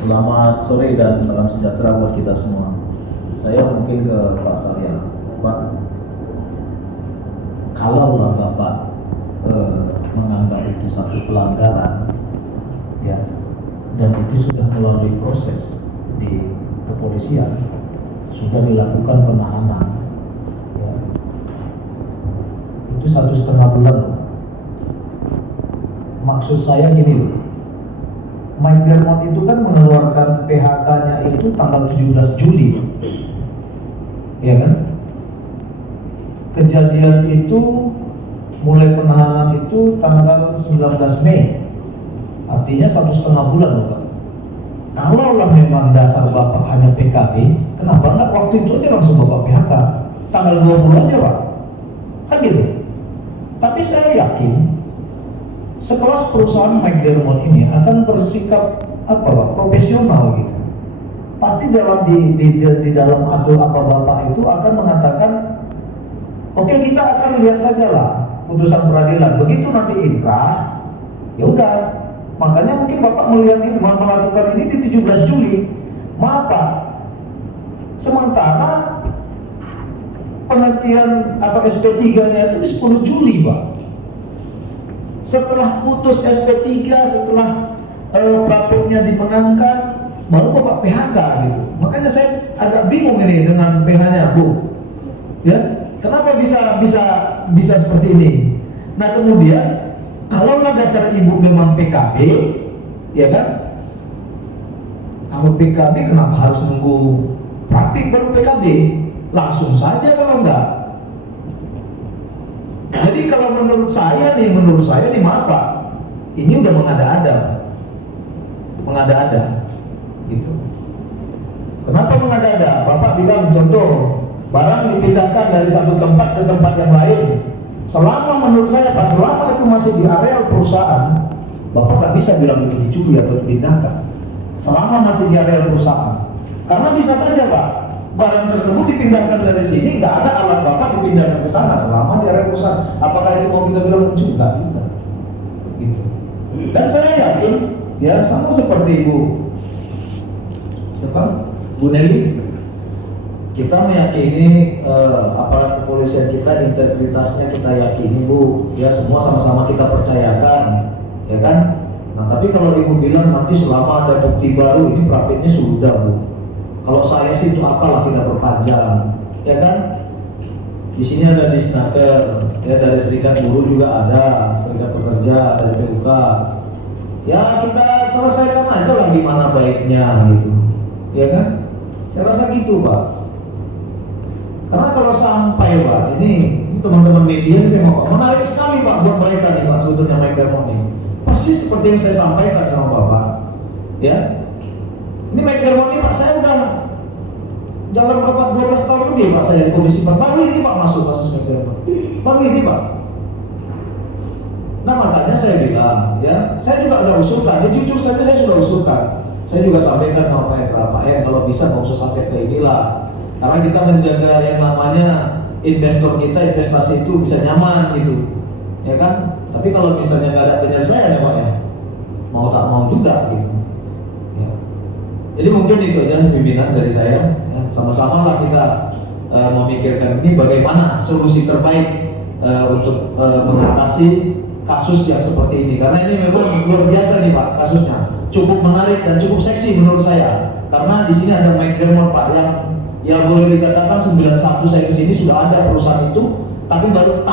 Selamat sore dan salam sejahtera buat kita semua. Saya mungkin ke Pak Sarya. Pak, kalaulah Bapak menganggap itu satu pelanggaran, ya, dan itu sudah melalui proses di kepolisian, sudah dilakukan penahanan, ya, itu 1,5 bulan. Maksud saya gini loh, Mike Dermot itu kan mengeluarkan PHK-nya itu tanggal 17 Juli, ya kan? Kejadian itu mulai penahanan itu tanggal 19 Mei, artinya 1,5 bulan loh Pak. Kalaulah memang dasar Bapak hanya PKB, kenapa enggak waktu itu aja langsung Bapak PHK, tanggal 20 aja Pak, kan gitu. Tapi saya yakin sekelas perusahaan Mike Dermot ini akan bersikap profesional gitu. Pasti di dalam atur apa Bapak itu akan mengatakan, oke, kita akan lihat sajalah putusan peradilan. Begitu nanti inkrah, ya udah. Makanya mungkin Bapak melihat ini, melakukan ini di 17 Juli. Maaf Pak, sementara penghentian atau SP3-nya itu di 10 Juli Pak. Setelah putus SP3, setelah pra-nya dimenangkan, baru Bapak PHK gitu. Makanya saya agak bingung ini dengan PH-nya, Bu. Ya, kenapa bisa seperti ini? Nah kemudian, kalau dasar Ibu memang PKB, ya kan? Kalau PKB kenapa harus nunggu praktik baru PKB? Langsung saja kalau enggak. Jadi kalau menurut saya nih maaf Pak, ini udah mengada-ada, gitu. Kenapa mengada-ada? Bapak bilang contoh, barang dipindahkan dari satu tempat ke tempat yang lain. Selama menurut saya Pak, selama itu masih di areal perusahaan, Bapak nggak bisa bilang itu dicuri atau dipindahkan. Selama masih di areal perusahaan, karena bisa saja Pak, barang tersebut dipindahkan dari sini, nggak ada alat Bapak dipindahkan ke sana selama di area perusahaan. Apakah itu mau kita bilang mencuri? Nggak juga, gitu. Dan saya yakin, ya sama seperti Bu Nelly, kita meyakini aparat kepolisian kita, integritasnya kita yakini Bu, ya semua sama-sama kita percayakan, ya kan? Nah tapi kalau Ibu bilang nanti selama ada bukti baru, ini praktiknya sudah Bu. Kalau saya sih itu apalah kita perpanjang, ya kan? Di sini ada Disnaker, ya dari Serikat Buruh juga ada, Serikat Pekerja, dari PUK. Ya kita selesaikan aja lah gimana baiknya gitu, ya kan? Saya rasa gitu Pak. Karena kalau sampai Pak, ini teman-teman media ini menarik sekali Pak buat mereka nih Pak, sebetulnya Mike Dermot nih. Persis seperti yang saya sampaikan sama Bapak, ya. Ini Mike Dermot ini Pak, saya udah jalan berapa 12 tahun lebih Pak saya di Komisi 4. Baru ini Pak masuk kasus Mike Dermot. Baru ini Pak. Nah makanya saya bilang, ya, saya juga ada usulkan. Ya jujur saja saya sudah usulkan. Saya juga sampaikan sama Pak En, kalau bisa nggak usah sampai ke inilah. Karena kita menjaga yang namanya investor kita, investasi itu bisa nyaman gitu, ya kan? Tapi kalau misalnya nggak ada penyelesaian ya Pak ya, mau tak mau juga gitu. Jadi mungkin itu aja pimpinan dari saya, ya, sama-sama lah kita memikirkan ini bagaimana solusi terbaik untuk mengatasi kasus yang seperti ini. Karena ini memang luar biasa nih Pak kasusnya, cukup menarik dan cukup seksi menurut saya. Karena di sini ada Mike Dermot Pak yang boleh dikatakan 91 saya kesini sudah ada perusahaan itu, tapi baru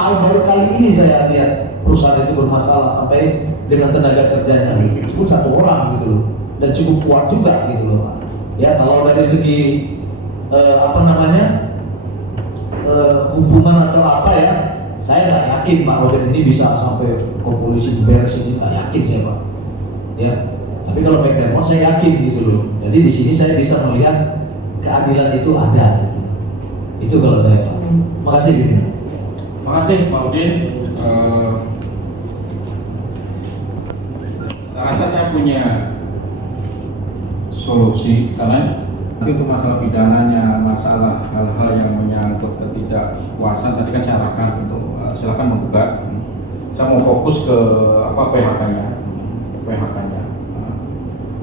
kali ini saya lihat perusahaan itu bermasalah sampai dengan tenaga kerjanya gitu. Itu satu orang gitu loh. Dan cukup kuat juga gitu loh Pak. Ya kalau dari segi hubungan atau apa ya, saya nggak yakin Pak Robert ini bisa sampai ke polisi beres ini, nggak yakin saya Pak. Ya, tapi kalau Mike Dermot saya yakin gitu loh. Jadi di sini saya bisa melihat keadilan itu ada gitu. Itu kalau saya Pak. Makasih Bini. Makasih Pak Udin. Saya rasa saya punya solusi, karena nanti untuk masalah pidananya, masalah hal-hal yang menyangkut ketidakpuasan tadi kan saya arahkan untuk silakan menggugat. Saya mau fokus ke PHK-nya.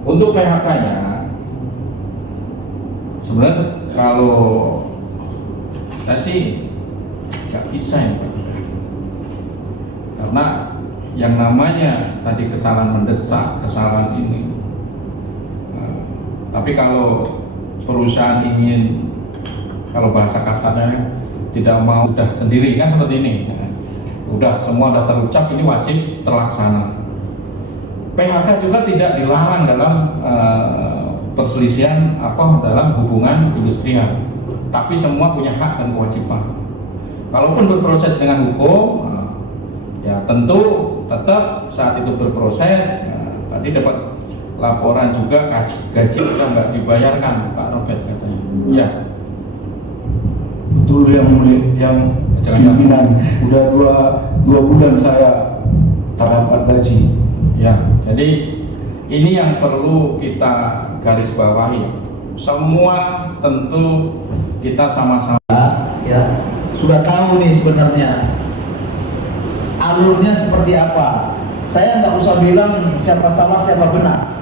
Untuk PHK-nya Sebenarnya kalau saya sih nggak bisa ya Pak. Karena yang namanya tadi kesalahan mendesak, kesalahan ini. Tapi kalau perusahaan ingin, kalau bahasa kasarnya tidak mau udah sendiri kan seperti ini. Udah semua udah terucap, ini wajib terlaksana. PHK juga tidak dilarang dalam perselisihan dalam hubungan industrial, tapi semua punya hak dan kewajiban. Kalaupun berproses dengan hukum, ya tentu tetap saat itu berproses. Tadi dapat laporan juga gaji sudah nggak dibayarkan Pak Robert katanya. Ya. Betul yang mulia, yang pimpinan. Udah dua bulan saya tak dapat gaji. Ya, jadi ini yang perlu kita garis bawahi. Semua tentu kita sama-sama ya sudah tahu nih sebenarnya alurnya seperti apa. Saya nggak usah bilang siapa salah siapa benar,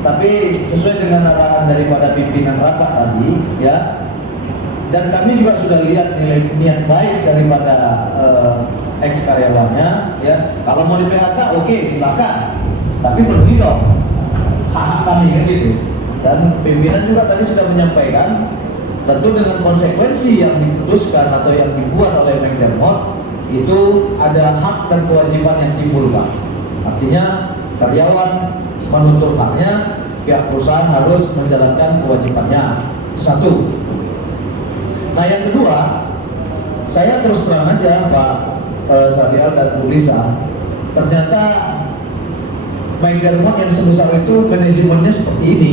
tapi sesuai dengan arahan daripada pimpinan rapat tadi, ya. Dan kami juga sudah lihat niat baik daripada ex karyawannya, ya. Kalau mau di PHK, oke, silakan. Tapi berhenti dong, hak kami kan gitu. Dan pimpinan juga tadi sudah menyampaikan, tentu dengan konsekuensi yang diputuskan atau yang dibuat oleh McDermott itu ada hak dan kewajiban yang timbul, Pak. Artinya karyawan menuntut haknya, pihak perusahaan harus menjalankan kewajibannya. Itu satu. Nah yang kedua, saya terus terang aja Pak Sabial dan Bu Lisa, ternyata McDermott yang sebesar itu manajemennya seperti ini.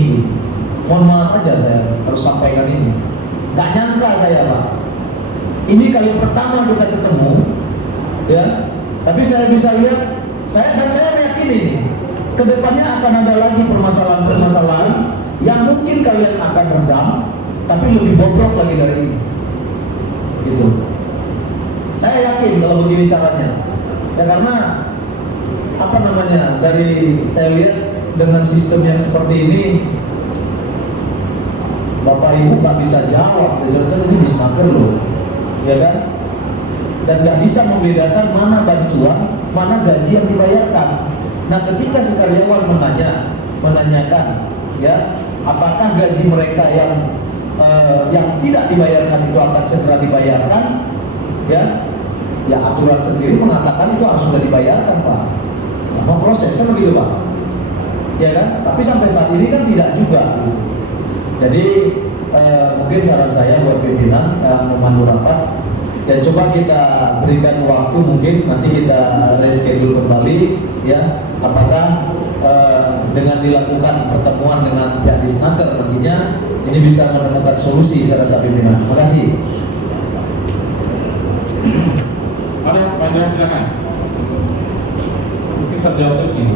Mohon maaf aja saya harus sampaikan ini. Gak nyangka saya Pak. Ini kali pertama kita ketemu, ya. Tapi saya bisa lihat, saya meyakini ini, kedepannya akan ada lagi permasalahan-permasalahan yang mungkin kalian akan redam, tapi lebih bobrok lagi dari ini. Gitu. Saya yakin kalau begini caranya. Ya karena dari saya lihat dengan sistem yang seperti ini, Bapak Ibu nggak bisa jawab, jelas-jelas ini disnaker loh, ya kan? Dan nggak bisa membedakan mana bantuan, mana gaji yang dibayarkan. Nah, ketika si karyawan menanyakan, ya, apakah gaji mereka yang tidak dibayarkan itu akan segera dibayarkan, ya aturan sendiri mengatakan itu harus sudah dibayarkan Pak. Selama proses kan begitu Pak, ya kan? Tapi sampai saat ini kan tidak juga. Gitu. Jadi mungkin saran saya buat pimpinan yang memandu rapat, ya coba kita berikan waktu, mungkin nanti kita reschedule kembali, ya. Apakah dengan dilakukan pertemuan dengan pihak Disnaker nantinya ini bisa menemukan solusi, saya rasa pimpinan. Terima kasih. Mari Pak Indra silakan. Mungkin terjawab begini.